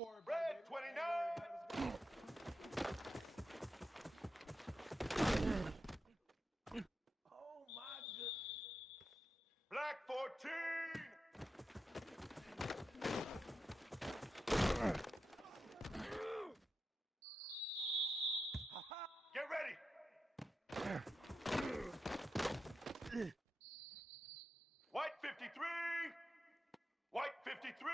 Red 29. Oh my goodness. Black 14. Get ready. White 53. White 53.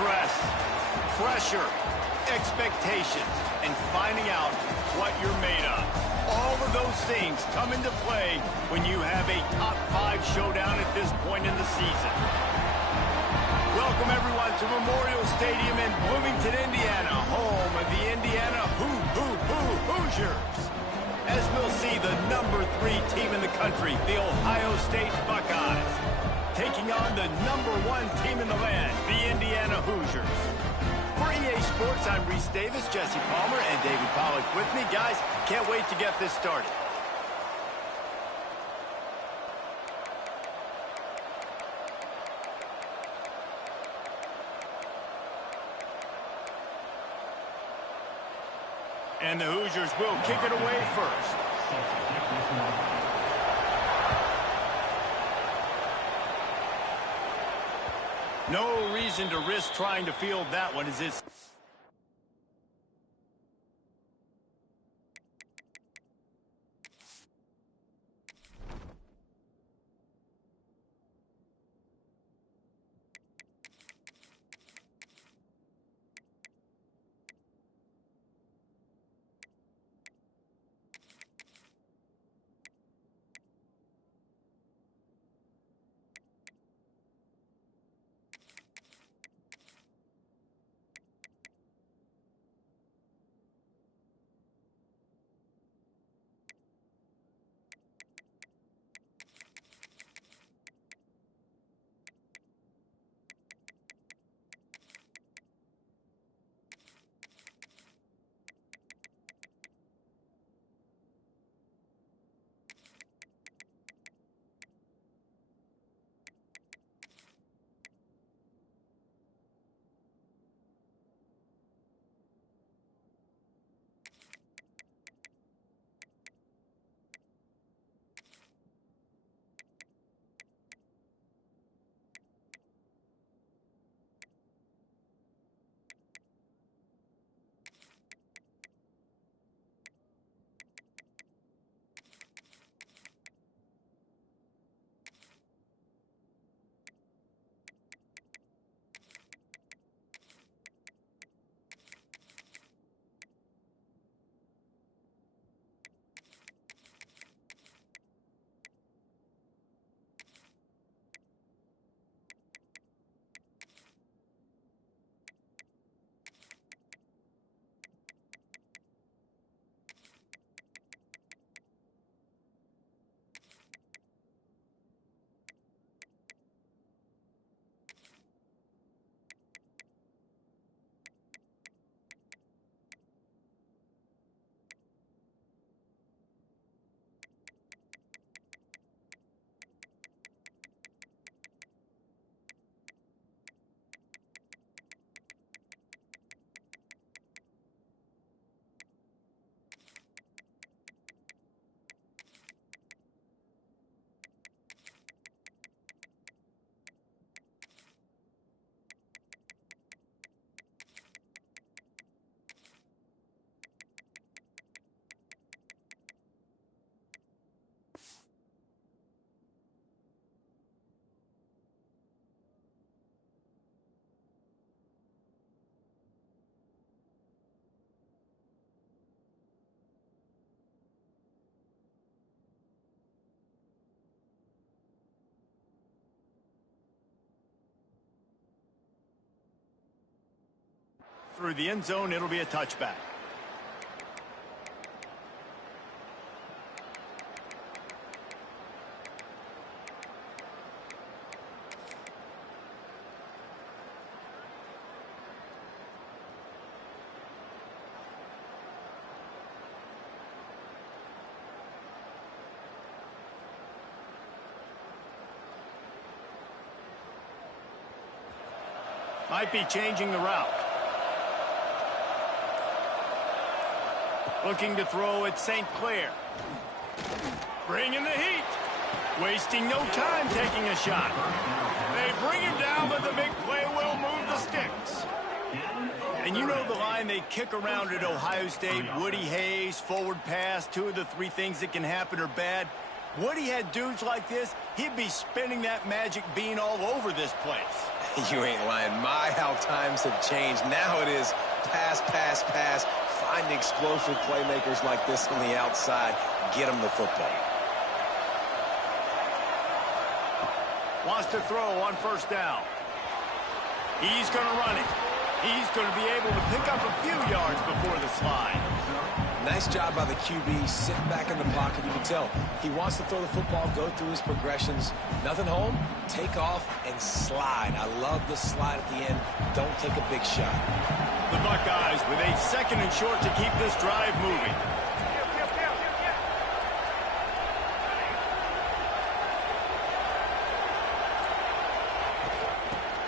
Stress, pressure, expectations, and finding out what you're made of. All of those things come into play when you have a top 5 showdown at this point in the season. Welcome everyone to Memorial Stadium in Bloomington, Indiana, home of the Indiana Hoosiers. As we'll see the number 3 team in the country, the Ohio State Buckeyes, taking on the number 1 team in the land, the Indiana Hoosiers. For EA Sports, I'm Reese Davis, Jesse Palmer, and David Pollack with me. Guys, can't wait to get this started. And the Hoosiers will kick it away first. No reason to risk trying to field that one as it's... through the end zone. It'll be a touchback. Might be changing the route. Looking to throw at St. Clair. Bringing the heat. Wasting no time taking a shot. They bring him down, but the big play will move the sticks. And you know the line they kick around at Ohio State, Woody Hayes, forward pass, 2 of the 3 things that can happen are bad. Woody had dudes like this, he'd be spinning that magic bean all over this place. You ain't lying. My, how times have changed. Now it is pass, pass, pass. Find explosive playmakers like this on the outside. Get them the football. Wants to throw on first down. He's going to run it. He's going to be able to pick up a few yards before the slide. Nice job by the QB, sitting back in the pocket. You can tell he wants to throw the football, go through his progressions. Nothing home, take off, and slide. I love the slide at the end. Don't take a big shot. The Buckeyes with a 2nd and short to keep this drive moving.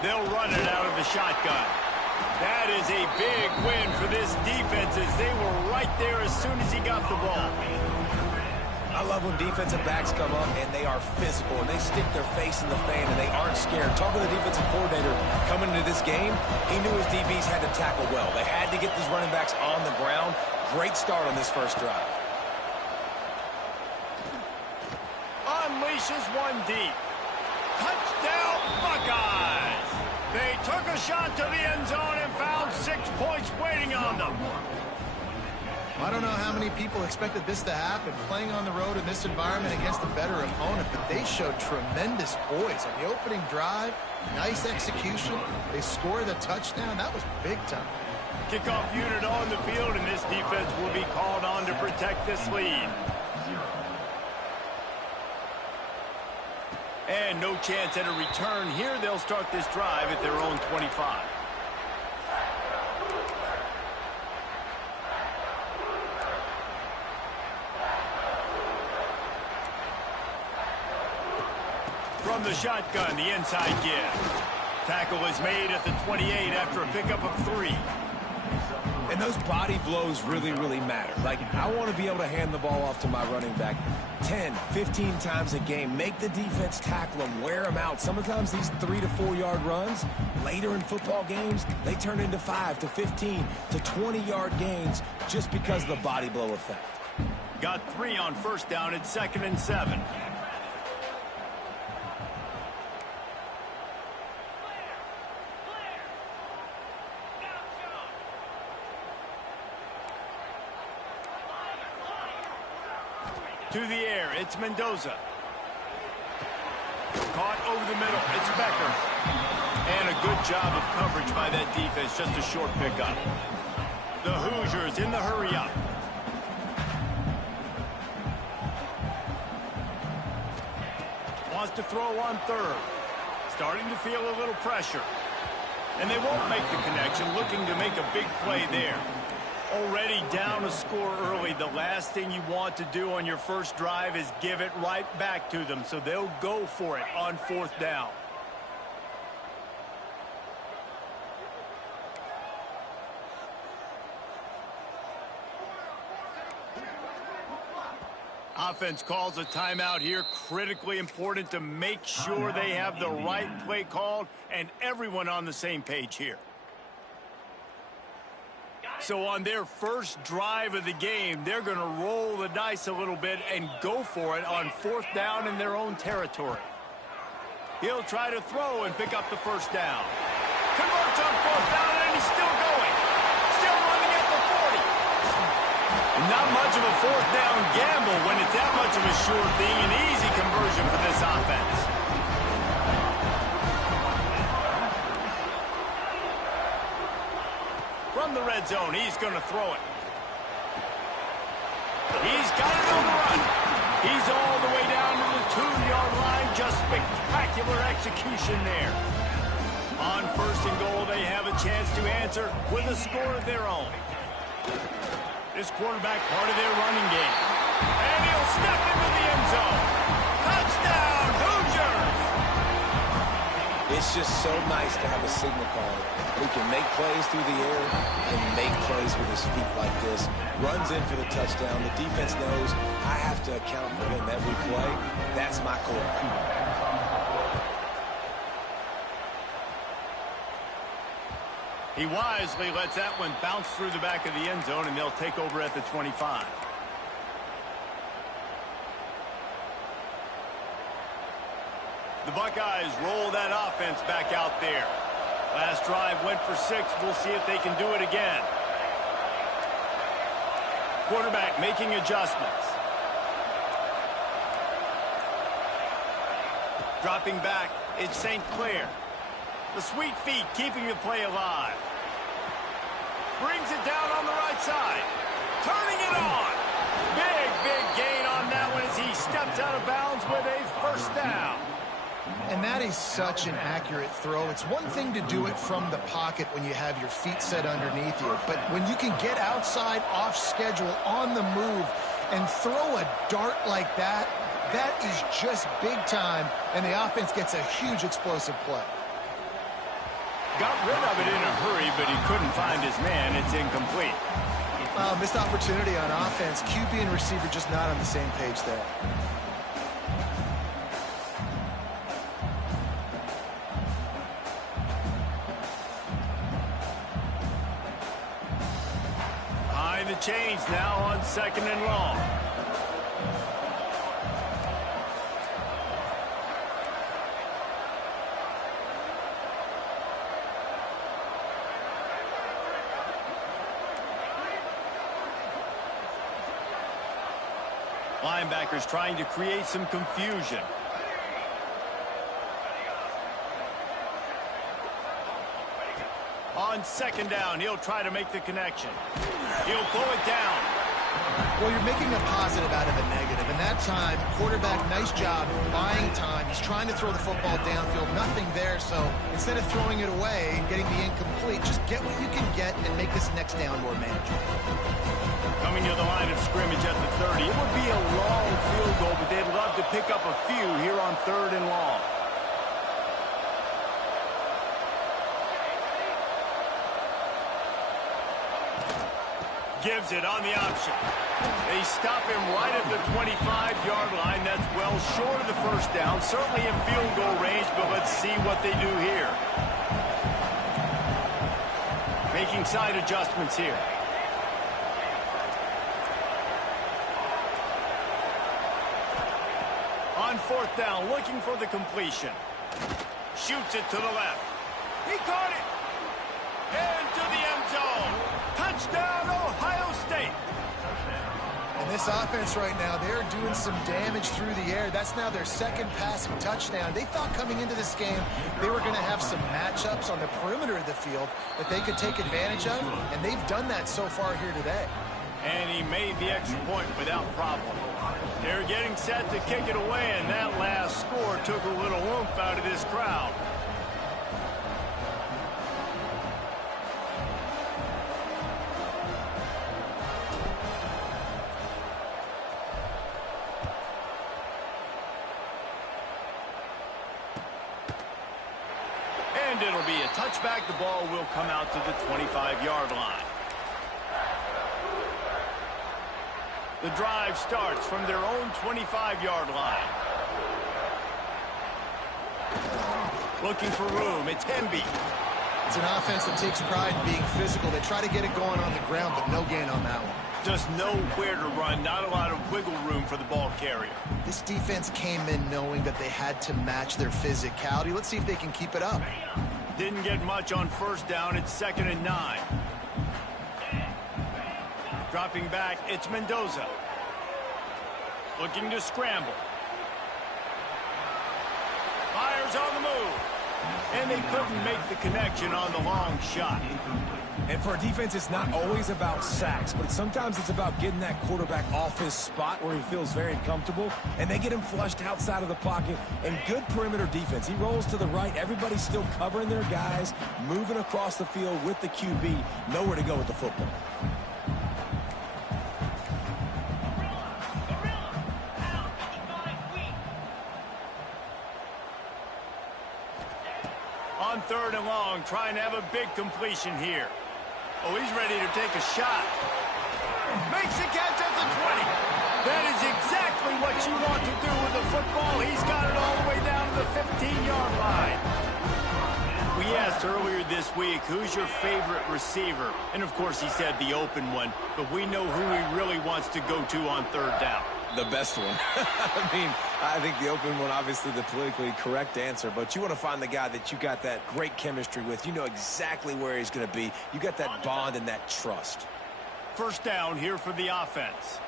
They'll run it out of the shotgun. That is a big win for this defense as they were right there as soon as he got the ball. I love when defensive backs come up and they are physical and they stick their face in the fan and they aren't scared. Talking to the defensive coordinator coming into this game, he knew his DBs had to tackle well. They had to get these running backs on the ground. Great start on this first drive. Unleashes one deep. Touchdown, Buckeyes! They took a shot to the end zone and found 6 points waiting on them. I don't know how many people expected this to happen, playing on the road in this environment against a better opponent, but they showed tremendous poise. On the opening drive, nice execution. They scored a touchdown. That was big time. Kickoff unit on the field, and this defense will be called on to protect this lead. And no chance at a return here. They'll start this drive at their own 25. From the shotgun, the inside give. Tackle is made at the 28 after a pickup of 3. And those body blows really, really matter. Like, I want to be able to hand the ball off to my running back 10, 15 times a game. Make the defense tackle them, wear them out. Sometimes these 3 to 4 yard runs, later in football games, they turn into 5 to 15 to 20 yard gains just because of the body blow effect. Got 3 on first down at 2nd and 7. To the air, it's Mendoza. Caught over the middle, it's Becker. And a good job of coverage by that defense, just a short pickup. The Hoosiers in the hurry up. Wants to throw on 3rd. Starting to feel a little pressure. And they won't make the connection, looking to make a big play there. Already down a score early. The last thing you want to do on your first drive is give it right back to them, so they'll go for it on 4th down. Offense calls a timeout here. Critically important to make sure they have the right play called and everyone on the same page here. So on their first drive of the game, they're going to roll the dice a little bit and go for it on 4th down in their own territory. He'll try to throw and pick up the first down. Converts on 4th down, and he's still going. Still running at the 40. Not much of a 4th down gamble when it's that much of a sure thing. An easy conversion for this offense. From the red zone. He's going to throw it. He's got it on the run. He's all the way down to the 2-yard line. Just spectacular execution there. On 1st and goal, they have a chance to answer with a score of their own. This quarterback part of their running game. And he'll step into the end zone. Touchdown, Hoosiers! It's just so nice to have a signal caller who can make plays through the air and make plays with his feet like this. Runs in for the touchdown. The defense knows I have to account for him every play. That's my quarterback. He wisely lets that one bounce through the back of the end zone, and they'll take over at the 25. The Buckeyes roll that offense back out there. Last drive went for 6. We'll see if they can do it again. Quarterback making adjustments. Dropping back, it's St. Clair. The sweet feet keeping the play alive. Brings it down on the right side. Turning it on. Big gain on that one as he steps out of bounds with a 1st down. And that is such an accurate throw. It's one thing to do it from the pocket when you have your feet set underneath you, but when you can get outside, off schedule, on the move, and throw a dart like that, that is just big time, and the offense gets a huge explosive play. Got rid of it in a hurry, but he couldn't find his man. It's incomplete. Missed opportunity on offense. QB and receiver just not on the same page there. Behind the chains now on 2nd and long. Linebackers trying to create some confusion. On 2nd down, he'll try to make the connection. He'll pull it down. Well, you're making a positive out of a negative. And that time, quarterback, nice job buying time. He's trying to throw the football downfield. Nothing there, so instead of throwing it away and getting the incomplete, just get what you can get and make this next down more manageable. Coming to the line of scrimmage at the 30. It would be a long field goal, but they'd love to pick up a few here on 3rd and long. Gives it on the option. They stop him right at the 25-yard line. That's well short of the 1st down. Certainly in field goal range, but let's see what they do here. Making side adjustments here. On 4th down, looking for the completion. Shoots it to the left. He caught it. Into the end zone. Touchdown, Ohio State. And this offense right now, they're doing some damage through the air. That's now their 2nd passing touchdown. They thought coming into this game they were going to have some matchups on the perimeter of the field that they could take advantage of, and they've done that so far here today. And he made the extra point without problem. They're getting set to kick it away, and that last score took a little oomph out of this crowd. And it'll be a touchback. The ball will come out to the 25-yard line. The drive starts from their own 25-yard line. Looking for room. It's Hemby. It's an offense that takes pride in being physical. They try to get it going on the ground, but no gain on that one. Just nowhere to run. Not a lot of wiggle room for the ball carrier. This defense came in knowing that they had to match their physicality. Let's see if they can keep it up. Didn't get much on 1st down. It's 2nd and 9. Dropping back, it's Mendoza. Looking to scramble. Myers on the move. and they couldn't make the connection on the long shot. And for a defense, it's not always about sacks, but sometimes it's about getting that quarterback off his spot where he feels very comfortable, and they get him flushed outside of the pocket. And good perimeter defense. He rolls to the right. Everybody's still covering their guys, moving across the field with the QB. Nowhere to go with the football. On 3rd and long, trying to have a big completion here. Oh, he's ready to take a shot. Makes the catch at the 20. That is exactly what you want to do with the football. He's got it all the way down to the 15-yard line. We asked earlier this week, who's your favorite receiver? And, of course, he said the open one. But we know who he really wants to go to on 3rd down. The best one. I mean, I think the open one, obviously the politically correct answer, but you want to find the guy that you got that great chemistry with. You know exactly where he's going to be. You got that bond and that trust. 1st down here for the offense.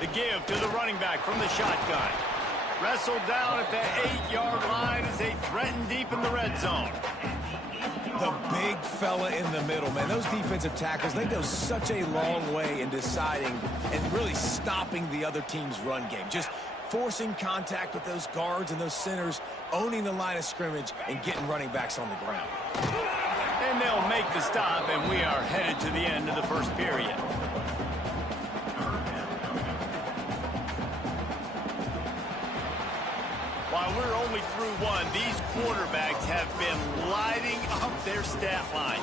The give to the running back from the shotgun. Wrestled down at the 8-yard line as they threaten deep in the red zone. The big fella in the middle, man. Those defensive tackles, they go such a long way in deciding and really stopping the other team's run game. Just forcing contact with those guards and those centers, owning the line of scrimmage, and getting running backs on the ground. And they'll make the stop, and we are headed to the end of the 1st period. While we're only through one, these quarterbacks have been lighting up their stat lines.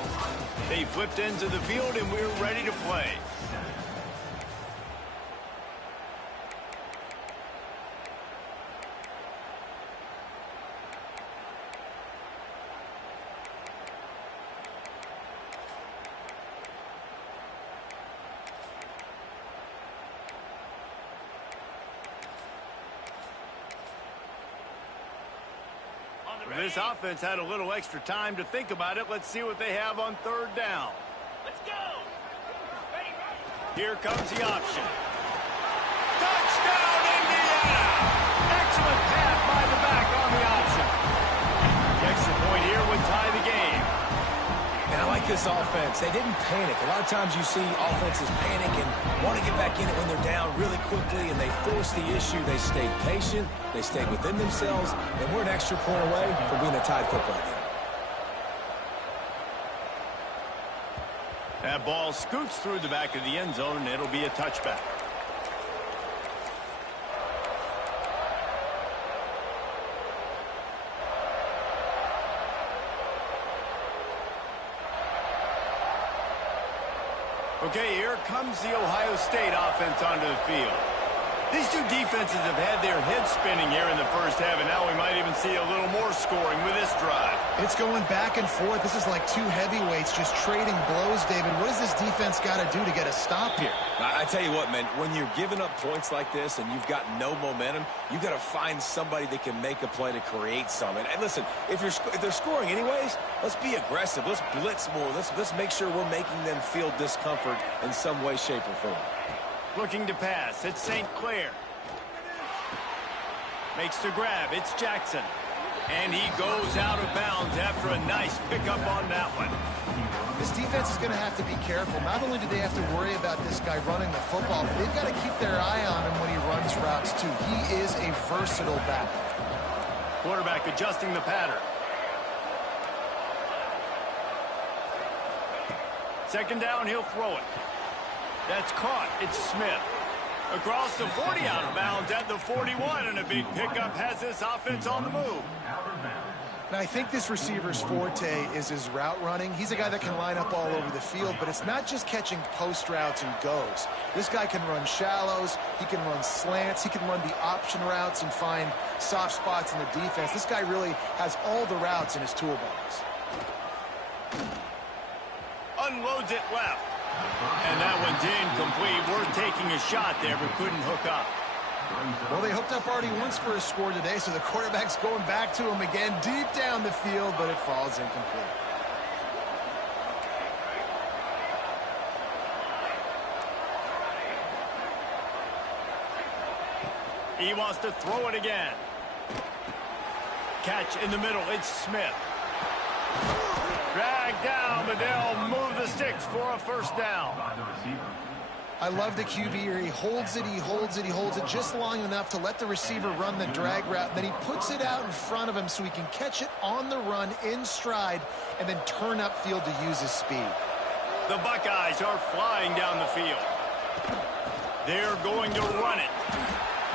They flipped into the field, and we're ready to play. This offense had a little extra time to think about it. Let's see what they have on 3rd down. Let's go. Here comes the option. Touchdown, Indiana! Excellent pass by the back on the option. The extra point here would tie the game. And I like this offense. They didn't panic. A lot of times you see offenses panic and want to get back in it when they're down really quickly, and they force the issue. They stayed patient. They stayed within themselves, and we're an extra point away from being a tied football game. That ball scoots through the back of the end zone, and it'll be a touchback. Okay, here comes the Ohio State offense onto the field. These two defenses have had their heads spinning here in the 1st half, and now we might even see a little more scoring with this drive. It's going back and forth. This is like two heavyweights just trading blows, David. What does this defense got to do to get a stop here? I tell you what, man, when you're giving up points like this and you've got no momentum, you got to find somebody that can make a play to create some. And listen, if they're scoring anyways, let's be aggressive. Let's blitz more. Let's make sure we're making them feel discomfort in some way, shape, or form. Looking to pass. It's St. Clair. Makes the grab. It's Jackson. And he goes out of bounds after a nice pickup on that one. This defense is going to have to be careful. Not only do they have to worry about this guy running the football, but they've got to keep their eye on him when he runs routes, too. He is a versatile back. Quarterback adjusting the pattern. 2nd down, he'll throw it. That's caught. It's Smith. Across the 40, out of bounds at the 41, and a big pickup has this offense on the move. And I think this receiver's forte is his route running. He's a guy that can line up all over the field, but it's not just catching post routes and goes. This guy can run shallows, he can run slants, he can run the option routes and find soft spots in the defense. This guy really has all the routes in his toolbox. Unloads it left. And that one's incomplete. We're taking a shot there, but couldn't hook up. Well, they hooked up already once for a score today, so the quarterback's going back to him again deep down the field, but it falls incomplete. He wants to throw it again. Catch in the middle. It's Smith. Dragged down, but they'll move the sticks for a first down. I love the QB here. He holds it, he holds it, he holds it just long enough to let the receiver run the drag route. Then he puts it out in front of him so he can catch it on the run in stride and then turn upfield to use his speed. The Buckeyes are flying down the field. They're going to run it.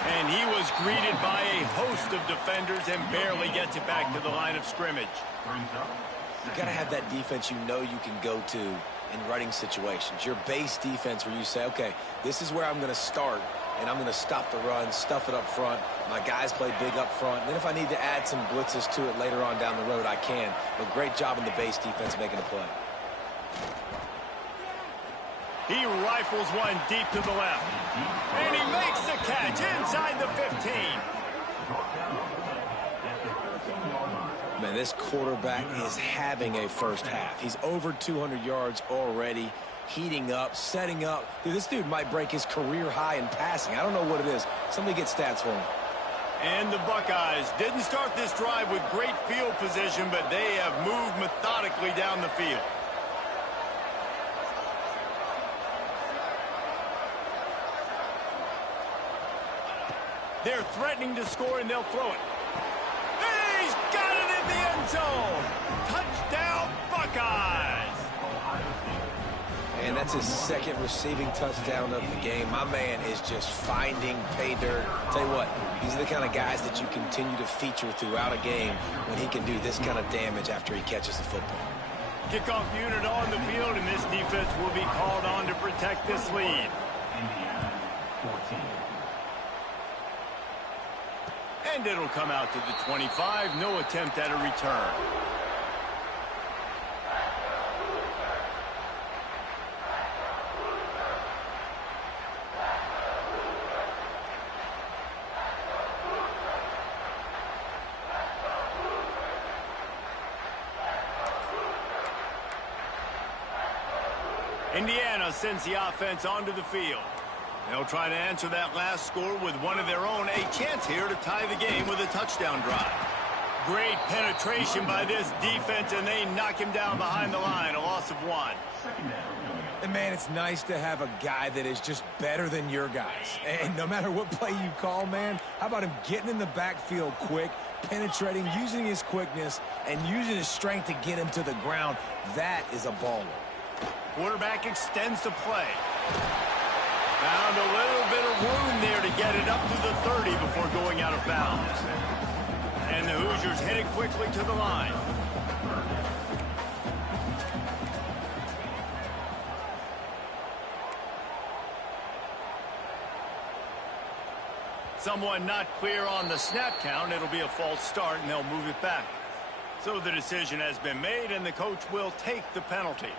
And he was greeted by a host of defenders and barely gets it back to the line of scrimmage. You got to have that defense you know you can go to in running situations. Your base defense where you say, okay, this is where I'm going to start, and I'm going to stop the run, stuff it up front. My guys play big up front. And then if I need to add some blitzes to it later on down the road, I can. But great job in the base defense making a play. He rifles one deep to the left. And he makes the catch inside the 15. Man, this quarterback is having a first half. He's over 200 yards already, heating up, setting up. Dude, this dude might break his career high in passing. I don't know what it is. Somebody get stats for him. And the Buckeyes didn't start this drive with great field position, but they have moved methodically down the field. They're threatening to score, and they'll throw it. And he's got it in the end zone. Touchdown, Buckeyes. And that's his second receiving touchdown of the game. My man is just finding pay dirt. Tell you what, these are the kind of guys that you continue to feature throughout a game when he can do this kind of damage after he catches the football. Kickoff unit on the field, and this defense will be called on to protect this lead. Indiana 14. And it'll come out to the 25. No attempt at a return. Indiana sends the offense onto the field. They'll try to answer that last score with one of their own. A chance here to tie the game with a touchdown drive. Great penetration by this defense, and they knock him down behind the line. A loss of 1. And, man, it's nice to have a guy that is just better than your guys. And no matter what play you call, man, how about him getting in the backfield quick, penetrating, using his quickness, and using his strength to get him to the ground? That is a baller. Quarterback extends the play. Found a little bit of room there to get it up to the 30 before going out of bounds. And the Hoosiers headed quickly to the line. Someone not clear on the snap count. It'll be a false start, and they'll move it back. So the decision has been made, and the coach will take the penalty.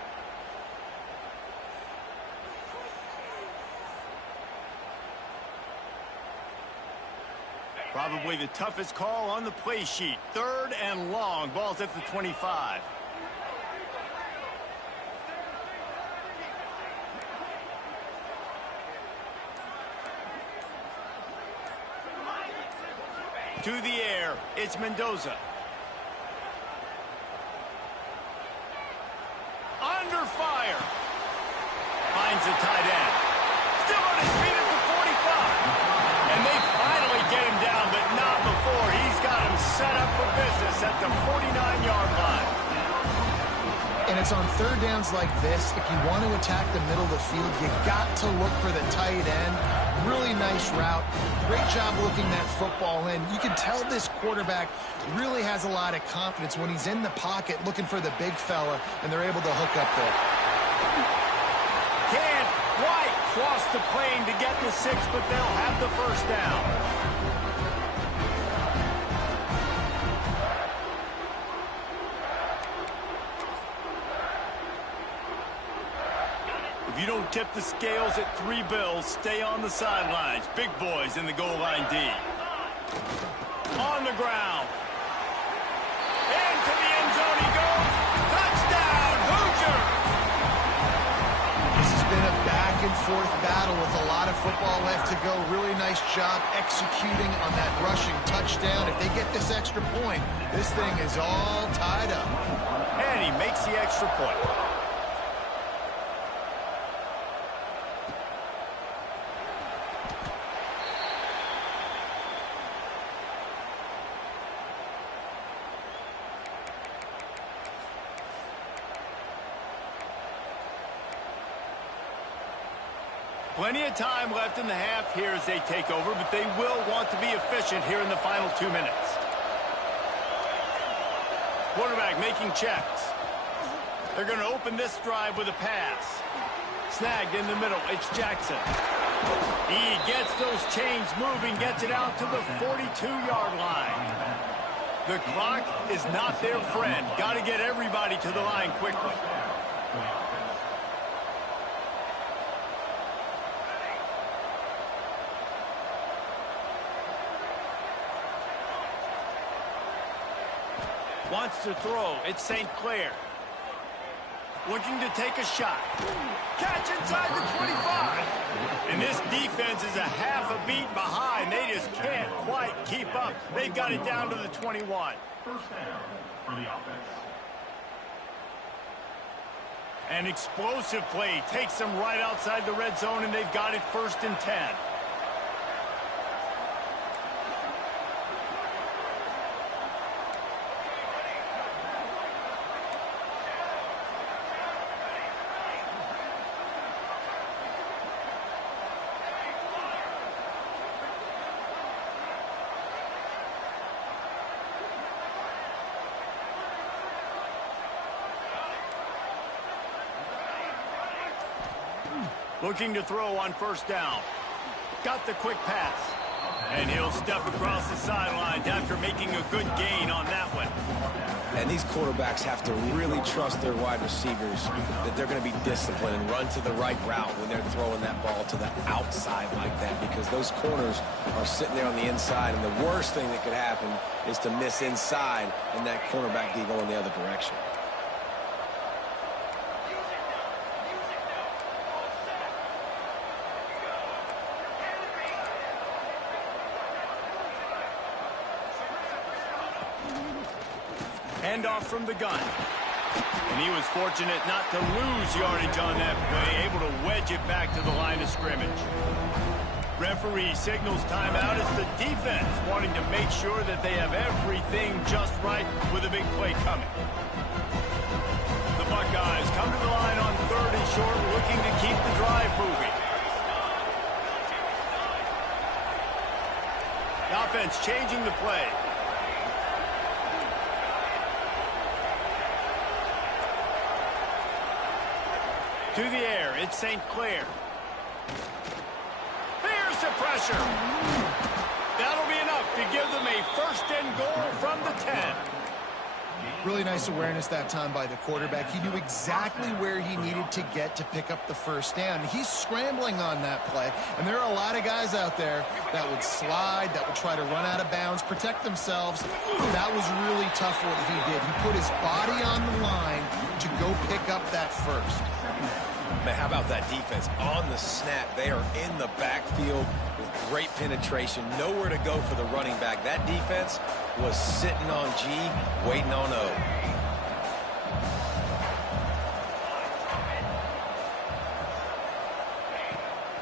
Probably the toughest call on the play sheet. 3rd and long. Ball's at the 25. To the air. It's Mendoza. Under fire. Finds the tight end. Still on his feet at the 45. And they finally get him down, but not before. He's got him set up for business at the 49-yard line. And it's on third downs like this. If you want to attack the middle of the field, you got to look for the tight end. Really nice route. Great job looking that football in. You can tell this quarterback really has a lot of confidence when he's in the pocket looking for the big fella, and they're able to hook up there. Can't quite cross the plane to get the 6, but they'll have the first down. If you don't tip the scales at 3 bills, stay on the sidelines. Big boys in the goal line D. On the ground. Into the end zone he goes. Touchdown, Hoosiers! This has been a back and back-and-forth battle with a lot of football left to go. Really nice job executing on that rushing touchdown. If they get this extra point, this thing is all tied up. And he makes the extra point. Plenty of time left in the half here as they take over, but they will want to be efficient here in the final 2 minutes. Quarterback making checks. They're going to open this drive with a pass. Snagged in the middle. It's Jackson. He gets those chains moving, gets it out to the 42-yard line. The clock is not their friend. Got to get everybody to the line quickly. Wants to throw. It's St. Clair. Looking to take a shot. Catch inside the 25. And this defense is a half a beat behind. They just can't quite keep up. They've got it down to the 21. First down for the offense. An explosive play takes them right outside the red zone, and they've got it 1st and 10. Looking to throw on 1st down. Got the quick pass. And he'll step across the sidelines after making a good gain on that one. And these quarterbacks have to really trust their wide receivers that they're going to be disciplined and run to the right route when they're throwing that ball to the outside like that, because those corners are sitting there on the inside, and the worst thing that could happen is to miss inside and that cornerback D go in the other direction. Handoff from the gun. And he was fortunate not to lose yardage on that play, able to wedge it back to the line of scrimmage. Referee signals timeout as the defense wanting to make sure that they have everything just right with a big play coming. The Buckeyes come to the line on 3rd and short, looking to keep the drive moving. The offense changing the play. To the air, it's St. Clair. There's the pressure. That'll be enough to give them a 1st and goal from the 10. Really nice awareness that time by the quarterback. He knew exactly where he needed to get to pick up the 1st down. He's scrambling on that play, and there are a lot of guys out there that would slide, that would try to run out of bounds, protect themselves. That was really tough what he did. He put his body on the line to go pick up that 1st. Man, how about that defense on the snap? They are in the backfield with great penetration, nowhere to go for the running back. That defense was sitting on G, waiting on O.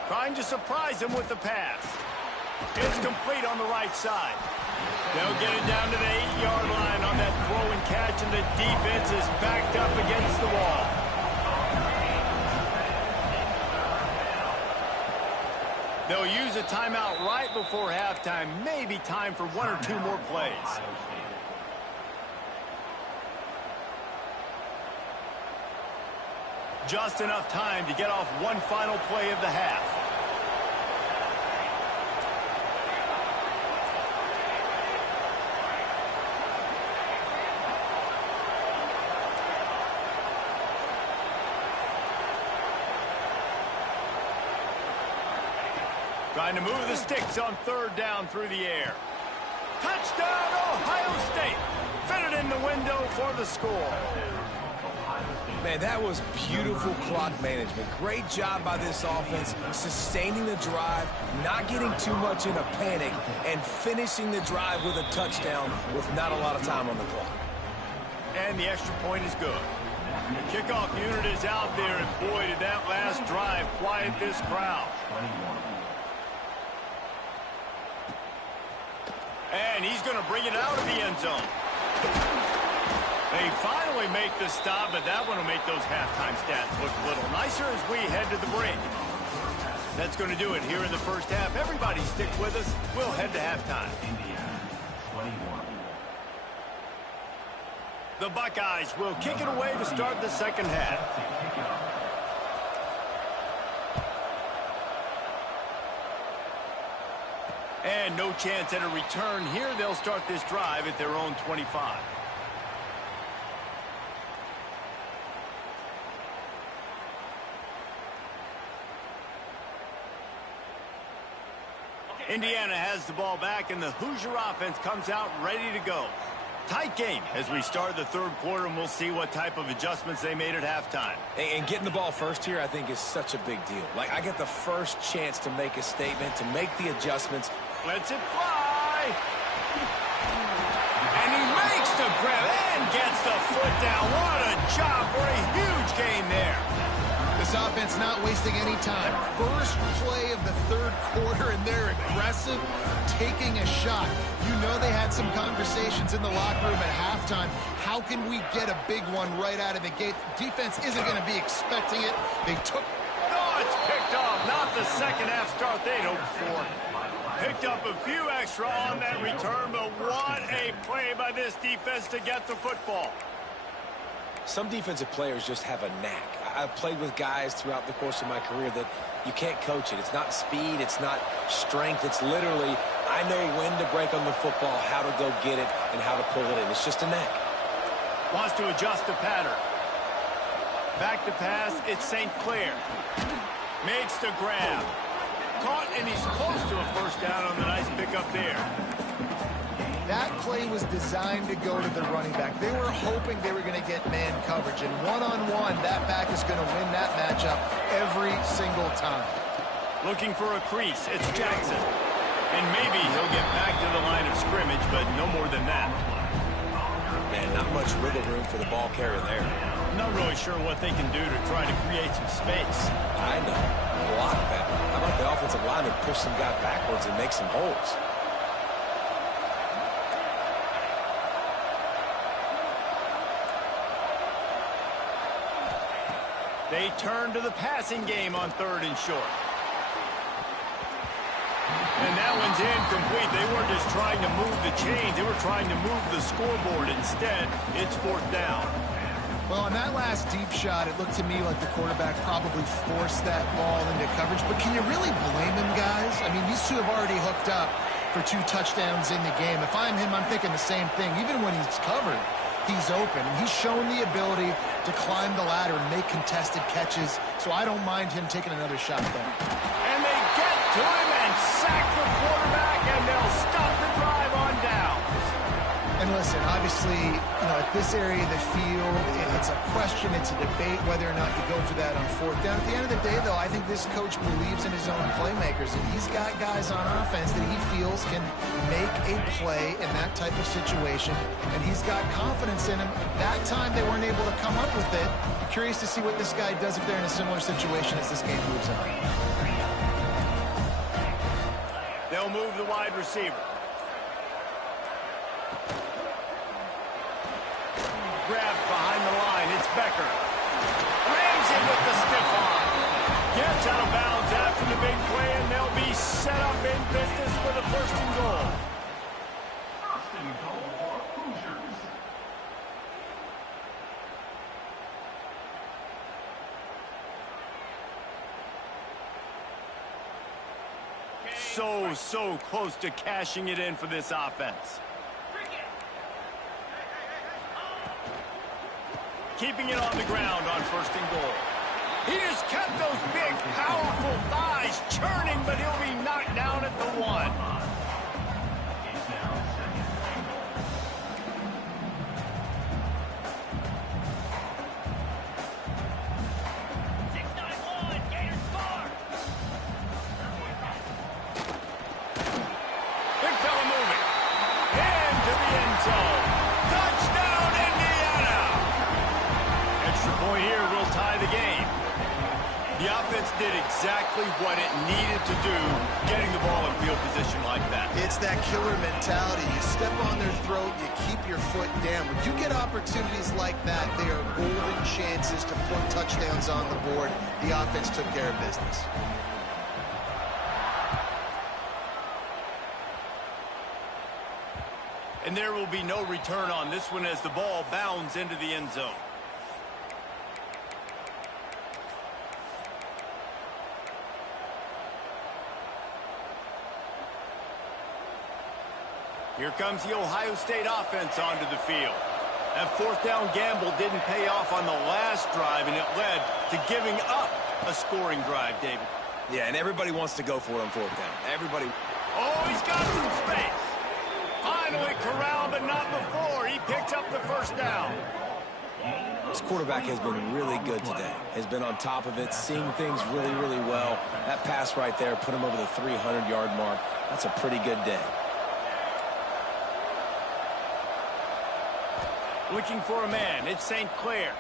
Trying to surprise him with the pass. It's complete on the right side. They'll get it down to the 8-yard line on that throw and catch, and the defense is backed up against the wall. They'll use a timeout right before halftime. Maybe time for 1 or 2 more plays. Just enough time to get off one final play of the half. Trying to move the sticks on 3rd down through the air. Touchdown, Ohio State. Fitted in the window for the score. Man, that was beautiful clock management. Great job by this offense, sustaining the drive, not getting too much in a panic, and finishing the drive with a touchdown with not a lot of time on the clock. And the extra point is good. The kickoff unit is out there, and boy, did that last drive quiet this crowd. And he's going to bring it out of the end zone. They finally make the stop, but that one will make those halftime stats look a little nicer as we head to the break. That's going to do it here in the first half. Everybody stick with us. We'll head to halftime. Indiana, 21. The Buckeyes will kick it away to start the second half. And no chance at a return here. They'll start this drive at their own 25. Indiana has the ball back, and the Hoosier offense comes out ready to go. Tight game as we start the third quarter, and we'll see what type of adjustments they made at halftime. And getting the ball first here, I think, is such a big deal. Like, I get the first chance to make a statement, to make the adjustments. Lets it fly. And he makes the grab and gets the foot down. What a job for a huge gain there. This offense not wasting any time. First play of the third quarter, and they're aggressive, taking a shot. You know they had some conversations in the locker room at halftime. How can we get a big one right out of the gate? Defense isn't going to be expecting it. They took... Oh, it's picked off. Not the second half start they'd hoped for. Picked up a few extra on that return, but what a play by this defense to get the football. Some defensive players just have a knack. I've played with guys throughout the course of my career that you can't coach it. It's not speed, it's not strength. It's literally, I know when to break on the football, how to go get it, and how to pull it in. It's just a knack. Wants to adjust the pattern. Back to pass, it's St. Clair. Makes the grab. Caught, and he's close to a first down on the nice pickup there. That play was designed to go to the running back. They were hoping they were going to get man coverage, and one-on-one, that back is going to win that matchup every single time. Looking for a crease, it's Jackson. And maybe he'll get back to the line of scrimmage, but no more than that. Man, not much wiggle room for the ball carrier there. Not really sure what they can do to try to create some space. I know. Block that. How about the offensive lineman push some guy backwards and make some holes? They turn to the passing game on 3rd and short. And that one's incomplete. They weren't just trying to move the chains. They were trying to move the scoreboard. Instead, it's 4th down. Well, on that last deep shot, it looked to me like the quarterback probably forced that ball into coverage. But can you really blame him, guys? I mean, these two have already hooked up for 2 touchdowns in the game. If I'm him, I'm thinking the same thing. Even when he's covered, he's open. He's shown the ability to climb the ladder and make contested catches, so I don't mind him taking another shot there. And they get to him and sack the quarterback, and they'll stop the drive on down. And listen, obviously, you know, at this area of the field, it's a question, it's a debate whether or not you go for that on 4th down. At the end of the day, though, I think this coach believes in his own playmakers, and he's got guys on offense that he feels can make a play in that type of situation, and he's got confidence in him. That time, they weren't able to come up with it. I'm curious to see what this guy does if they're in a similar situation as this game moves on. They'll move the wide receiver. Grabbed behind the line. It's Becker. Rams in with the stiff arm. Gets out of bounds after the big play, and they'll be set up in business with a 1st and goal. 1st and goal for Hoosiers. So close to cashing it in for this offense. Keeping it on the ground on 1st and goal. He just kept those big, powerful thighs churning, but he'll be knocked down at the 1. did exactly what it needed to do, getting the ball in field position like that. It's that killer mentality. You step on their throat, you keep your foot down. When you get opportunities like that, they are golden chances to put touchdowns on the board. The offense took care of business. And there will be no return on this one as the ball bounds into the end zone. Here comes the Ohio State offense onto the field. That fourth down gamble didn't pay off on the last drive, and it led to giving up a scoring drive, David. Yeah, and everybody wants to go for it on fourth down. Everybody. Oh, he's got some space. Finally corralled, but not before. He picks up the first down. This quarterback has been really good today. Has been on top of it, seeing things really, really well. That pass right there put him over the 300-yard mark. That's a pretty good day. Looking for a man, it's St. Clair.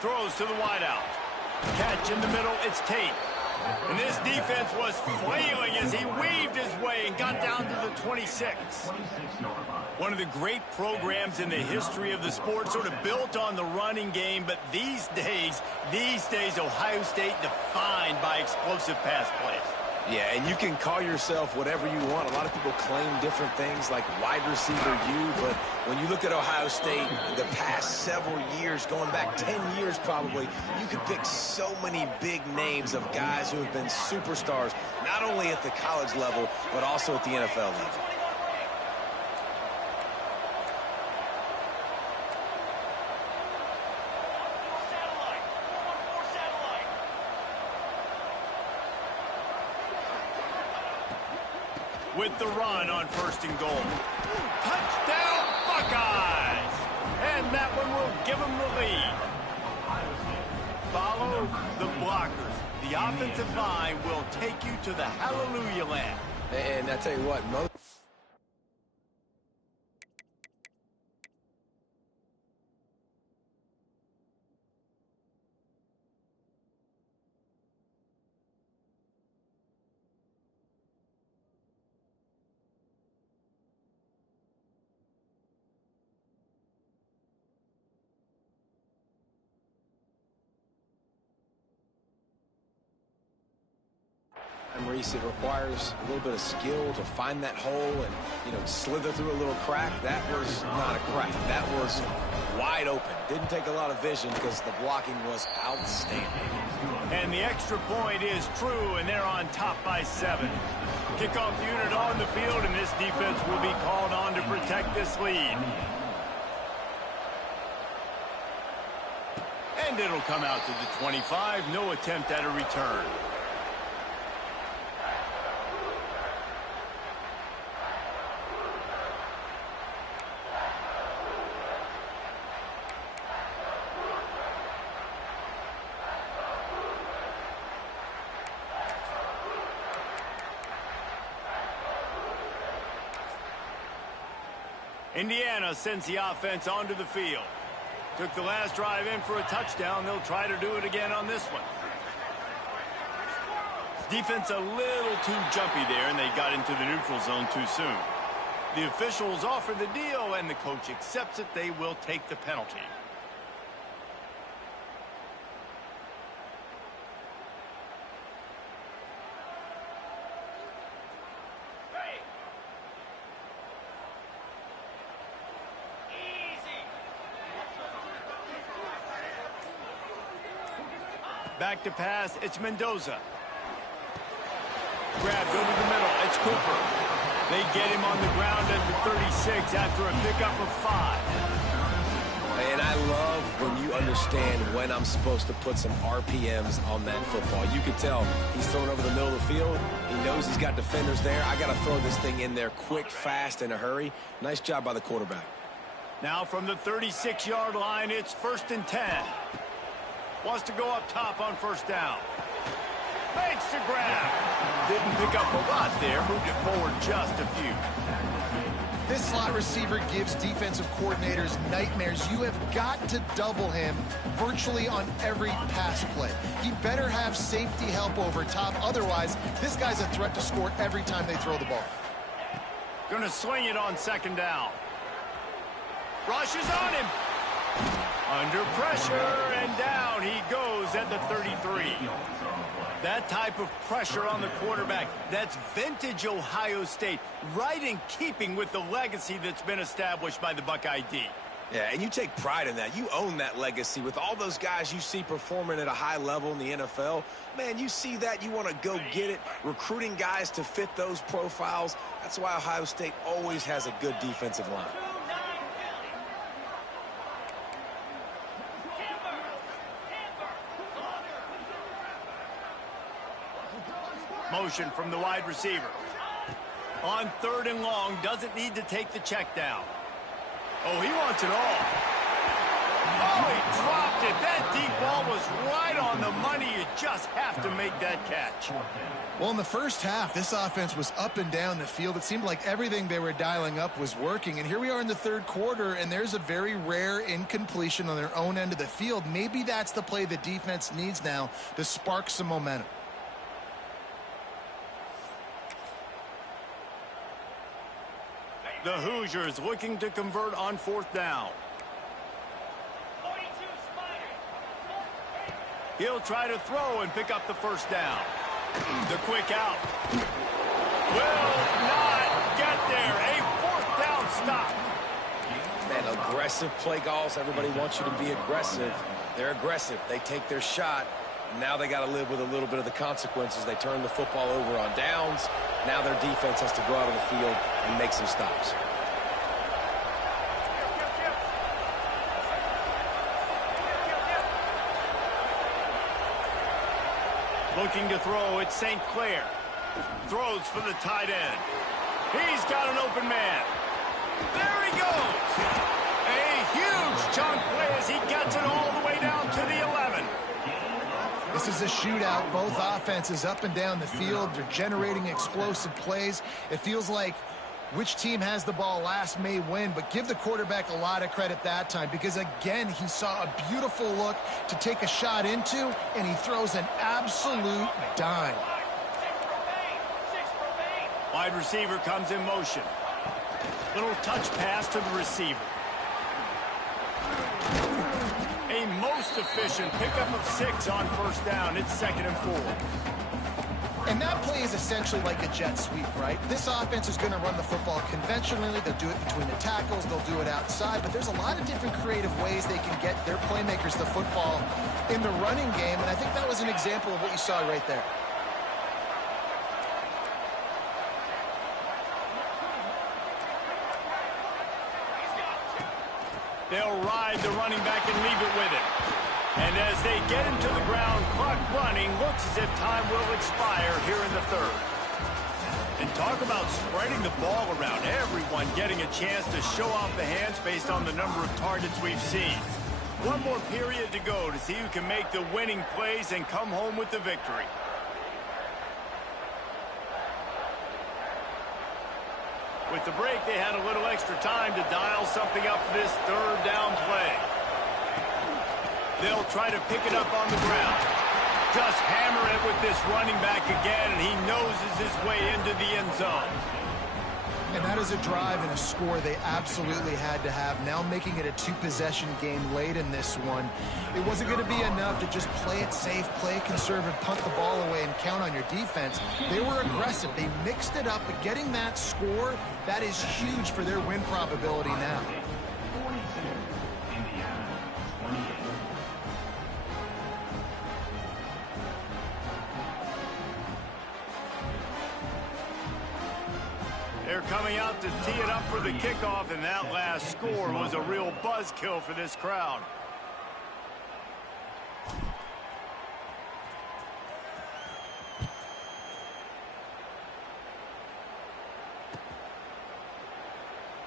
Throws to the wideout. Catch in the middle, it's Tate. And this defense was flailing as he weaved his way and got down to the 26. One of the great programs in the history of the sport, sort of built on the running game, but these days, Ohio State defined by explosive pass plays. Yeah, and you can call yourself whatever you want. A lot of people claim different things like wide receiver U, but when you look at Ohio State the past several years, going back 10 years probably, you could pick so many big names of guys who have been superstars, not only at the college level, but also at the NFL level. With the run on 1st and goal. Touchdown, Buckeyes! And that one will give them the lead. Follow the blockers. The offensive line will take you to the hallelujah land. And I tell you what, most... Reese, it requires a little bit of skill to find that hole and, slither through a little crack. That was not a crack. That was wide open. Didn't take a lot of vision because the blocking was outstanding. And the extra point is true, and they're on top by 7. Kickoff unit on the field, and this defense will be called on to protect this lead. And it'll come out to the 25. No attempt at a return. Indiana sends the offense onto the field. Took the last drive in for a touchdown. They'll try to do it again on this one. Defense a little too jumpy there, and they got into the neutral zone too soon. The officials offer the deal, and the coach accepts it. They will take the penalty. Back to pass, it's Mendoza. Grabbed over the middle, it's Cooper. They get him on the ground at the 36 after a pickup of 5. And I love when you understand when I'm supposed to put some RPMs on that football. You can tell he's throwing over the middle of the field. He knows he's got defenders there. I got to throw this thing in there quick, fast, in a hurry. Nice job by the quarterback. Now from the 36-yard line, it's 1st and 10. Wants to go up top on 1st down. Makes the grab. Didn't pick up a lot there. Moved it forward just a few. This slot receiver gives defensive coordinators nightmares. You have got to double him virtually on every pass play. He better have safety help over top. Otherwise, this guy's a threat to score every time they throw the ball. Gonna swing it on second down. Rushes on him. Under pressure, and down he goes at the 33. That type of pressure on the quarterback, that's vintage Ohio State, right in keeping with the legacy that's been established by the Buckeye D. Yeah, and you take pride in that. You own that legacy with all those guys you see performing at a high level in the NFL. Man, you see that, you want to go get it, recruiting guys to fit those profiles. That's why Ohio State always has a good defensive line. Motion from the wide receiver. On third and long, doesn't need to take the check down. Oh, he wants it all. Oh, he dropped it. That deep ball was right on the money. You just have to make that catch. Well, in the first half, this offense was up and down the field. It seemed like everything they were dialing up was working. And here we are in the third quarter, and there's a very rare incompletion on their own end of the field. Maybe that's the play the defense needs now to spark some momentum. The Hoosiers looking to convert on fourth down. He'll try to throw and pick up the first down. The quick out. Will not get there. A fourth down stop. Man, aggressive play calls. Everybody wants you to be aggressive. They're aggressive. They take their shot. Now they got to live with a little bit of the consequences. They turn the football over on downs. Now their defense has to go out on the field and make some stops. Looking to throw, it's St. Clair. Throws for the tight end. He's got an open man. There he goes. A huge chunk play as he gets it all the way down to the 11. This is a shootout. Both offenses up and down the field. They're generating explosive plays. It feels like which team has the ball last may win, but give the quarterback a lot of credit that time because, again, he saw a beautiful look to take a shot into, and he throws an absolute dime. Wide receiver comes in motion. Little touch pass to the receiver. A most efficient pickup of 6 on first down. It's 2nd and 4. And that play is essentially like a jet sweep, right? This offense is going to run the football conventionally. They'll do it between the tackles. They'll do it outside. But there's a lot of different creative ways they can get their playmakers the football in the running game. And I think that was an example of what you saw right there. They'll ride the running back and leave it with him. And as they get him to the ground, clock running, looks as if time will expire here in the third. And talk about spreading the ball around, everyone getting a chance to show off the hands based on the number of targets we've seen. One more period to go to see who can make the winning plays and come home with the victory. With the break, they had a little extra time to dial something up for this third down play. They'll try to pick it up on the ground. Just hammer it with this running back again, and he noses his way into the end zone. And that is a drive and a score they absolutely had to have. Now making it a 2-possession game late in this one. It wasn't going to be enough to just play it safe, play it conservative, punt the ball away, and count on your defense. They were aggressive. They mixed it up, but getting that score, that is huge for their win probability now. They're coming out to tee it up for the kickoff, and that last score was a real buzzkill for this crowd.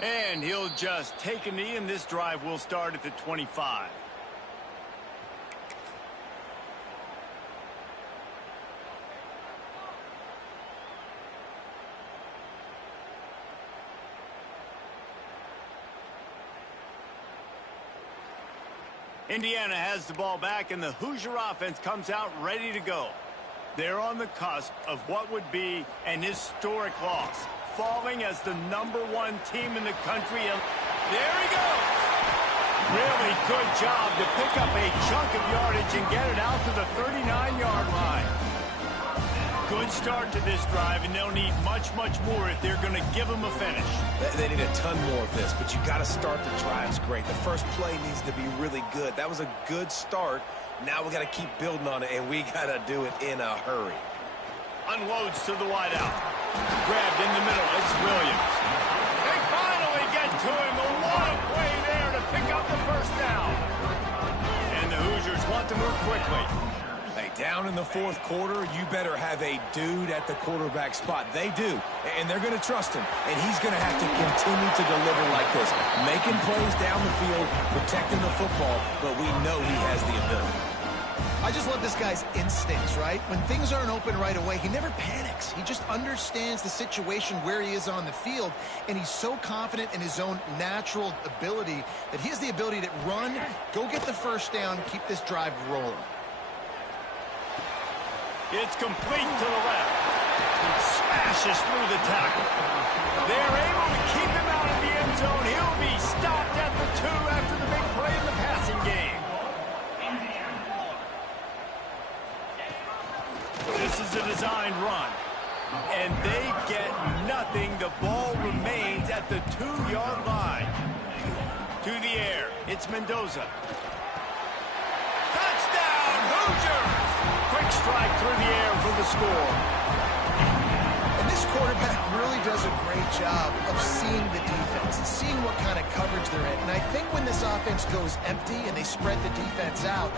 And he'll just take a knee, and this drive will start at the 25. Indiana has the ball back, and the Hoosier offense comes out ready to go. They're on the cusp of what would be an historic loss, falling as the #1 team in the country. And there he goes. Really good job to pick up a chunk of yardage and get it out to the 39-yard line. Good start to this drive, and they'll need much more if they're going to give them a finish. They need a ton more of this, but you got to start the drives great. The first play needs to be really good. That was a good start. Now we got to keep building on it, and we got to do it in a hurry. Unloads to the wideout. Grabbed in the middle. It's Williams. They finally get to him. A long play there to pick up the first down. And the Hoosiers want to move quickly. Hey, down in the fourth quarter, you better have a dude at the quarterback spot. They do, and they're going to trust him, and he's going to have to continue to deliver like this, making plays down the field, protecting the football, but we know he has the ability. I just love this guy's instincts, right? When things aren't open right away, he never panics. He just understands the situation where he is on the field, and he's so confident in his own natural ability that he has the ability to run, go get the first down, keep this drive rolling. It's complete to the left. Smashes through the tackle. They're able to keep him out of the end zone. He'll be stopped at the 2 after the big play in the passing game. This is a designed run. And they get nothing. The ball remains at the 2-yard line. To the air. It's Mendoza. Touchdown, Hoosiers! Quick strike through the air for the score. And this quarterback really does a great job of seeing the defense and seeing what kind of coverage they're in. And I think when this offense goes empty and they spread the defense out,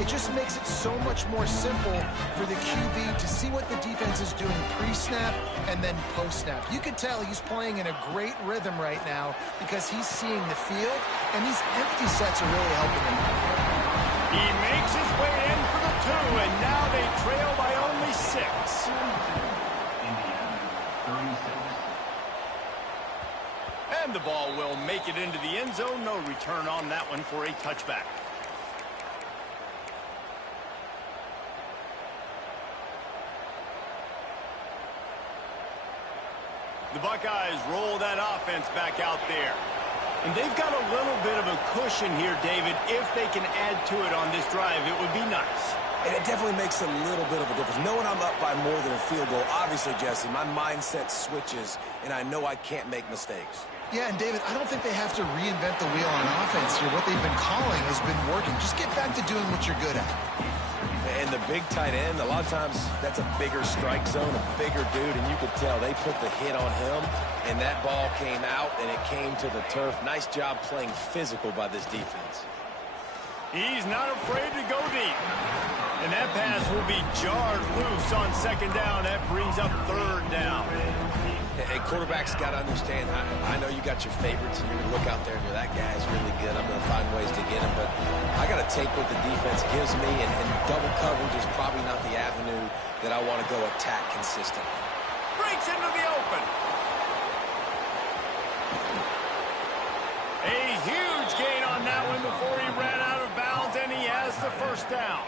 it just makes it so much more simple for the QB to see what the defense is doing pre-snap and then post-snap. You can tell he's playing in a great rhythm right now because he's seeing the field, and these empty sets are really helping him. He makes his way in for the 2, and now they trail by only 6. And the ball will make it into the end zone. No return on that one for a touchback. The Buckeyes roll that offense back out there. And they've got a little bit of a cushion here, David. If they can add to it on this drive, it would be nice. And it definitely makes a little bit of a difference. Knowing I'm up by more than a field goal, obviously, Jesse, my mindset switches, and I know I can't make mistakes. Yeah, and David, I don't think they have to reinvent the wheel on offense here. What they've been calling has been working. Just get back to doing what you're good at. And the big tight end, a lot of times that's a bigger strike zone, a bigger dude, and you could tell they put the hit on him, and that ball came out, and it came to the turf. Nice job playing physical by this defense. He's not afraid to go deep. And that pass will be jarred loose on 2nd down. That brings up 3rd down. And quarterbacks got to understand, I know you got your favorites, and you're going to look out there and you're, that guy's really good. I'm going to find ways to get him, but I got to take what the defense gives me, and double coverage is probably not the avenue that I want to go attack consistently. Breaks into the open. A huge gain on that one before he ran out of bounds, and he has the 1st down.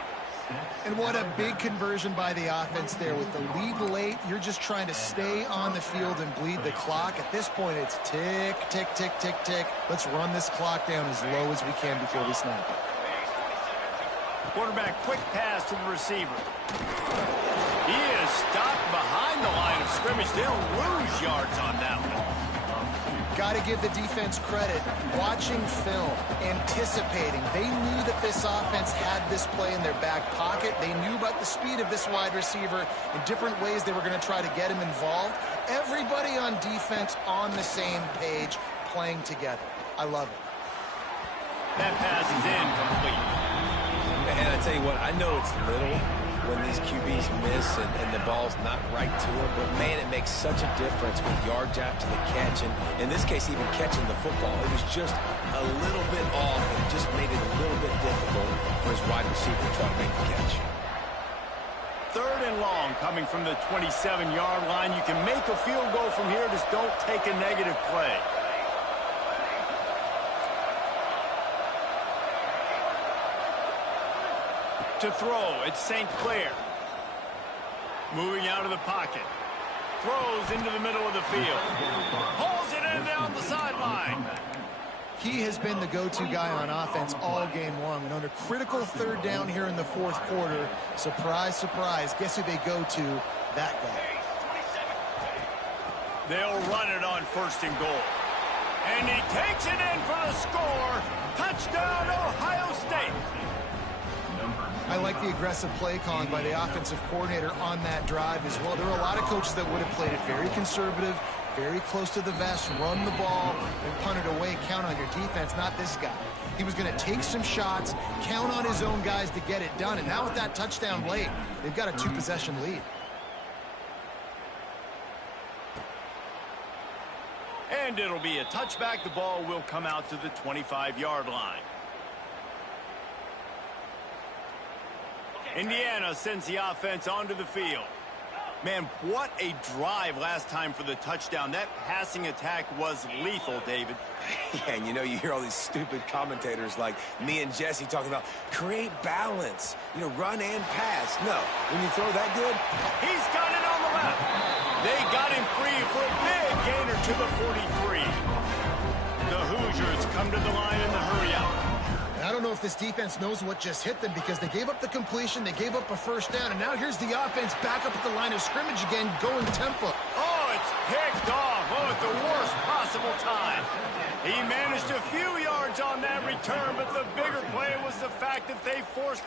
And what a big conversion by the offense there. With the lead late, you're just trying to stay on the field and bleed the clock. At this point, it's tick, tick, tick, tick, tick. Let's run this clock down as low as we can before we snap it. Quarterback quick pass to the receiver. He is stopped behind the line of scrimmage. They'll lose yards on that one. Got to give the defense credit. Watching film, anticipating. They knew that this offense had this play in their back pocket. They knew about the speed of this wide receiver in different ways they were going to try to get him involved. Everybody on defense on the same page, playing together. I love it. That pass is incomplete. And I tell you what, I know it's little when these QBs miss and the ball's not right to them, but man, it makes such a difference with yards after the catch, and in this case, even catching the football. It was just a little bit off, and it just made it a little bit difficult for his wide receiver to try to make the catch. 3rd and long coming from the 27-yard line. You can make a field goal from here, just don't take a negative play. To throw, it's St. Clair. Moving out of the pocket. Throws into the middle of the field. Pulls it in down the sideline. He has been the go-to guy on offense all game long. And under critical third down here in the fourth quarter, surprise, surprise, guess who they go to? That guy. They'll run it on 1st and goal. And he takes it in for the score. Touchdown, Ohio State. I like the aggressive play calling by the offensive coordinator on that drive as well. There are a lot of coaches that would have played it very conservative, very close to the vest, run the ball, and punt it away, count on your defense, not this guy. He was going to take some shots, count on his own guys to get it done, and now with that touchdown late, they've got a 2-possession lead. And it'll be a touchback. The ball will come out to the 25-yard line. Indiana sends the offense onto the field. Man, what a drive last time for the touchdown. That passing attack was lethal, David. Yeah, and you know, you hear all these stupid commentators like me and Jesse talking about create balance, you know, run and pass. No, when you throw that good, He's got it on the left. They got him free for a big gainer to the 43. The Hoosiers come to the line in the hurry out. I don't know if this defense knows what just hit them because they gave up the completion, they gave up a first down, and now here's the offense back up at the line of scrimmage again, going tempo. Oh, it's picked off. Oh, at the worst possible time. He managed a few yards on that return, but the bigger play was the fact that they forced